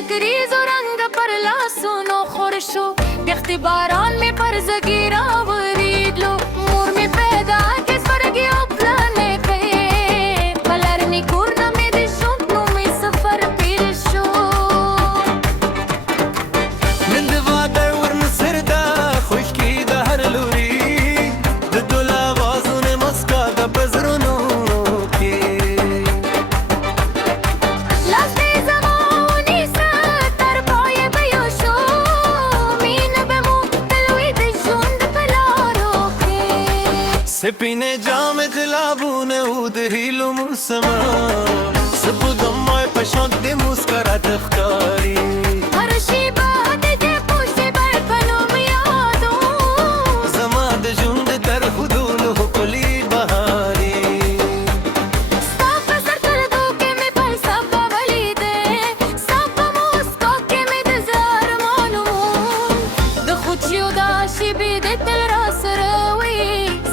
نکریز و رنگ پر لاسونو خور شو د اختباران می پر زګیرا وریدلو مور می پیدا کې سپرګي او پلانې کړې بلرني کورنا می د شوق نو می سفر پیل شو من د واده ورن سردا خوش کی د هر لوري د دولا وازونه مسکا د بزرونو کې لاس دې زمونی ستر پای به یو شو مين به مو تلوي د ژوند په لارو کې سپینه جام جلابونه ود هیلو موسما سپودم مای پښوند د مسکرات ښکاری هر شي بعد دې پوښتې بر پنوم یادو زما د ژوند تر حدودو کلی بهاري ستا په سر دردو کې مې فلسفه ولیدې ستا په موسکا کې مې د زړه ارمانونه د خوښیو دا شېبې دې تل راسره وي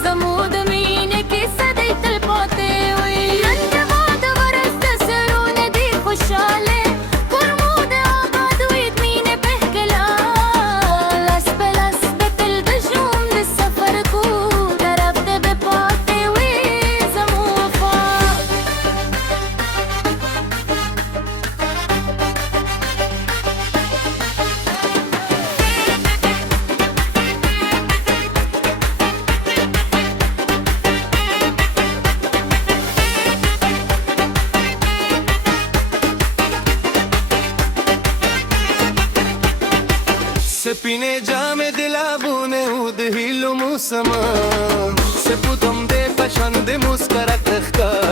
زموږ د مینې کیسه دې تل پاتې وي نن د واده ورځ د سرونه دې خوشحاله کور مو د آباد وي د مینې پهکلا لاس په لاس د تل د ژوند سفر کو طرف دې به پاتې وي زموږ وفا سپینه جام دلابونه ود هیلو موسما سپودم د پښوند د مسکرات ښکاری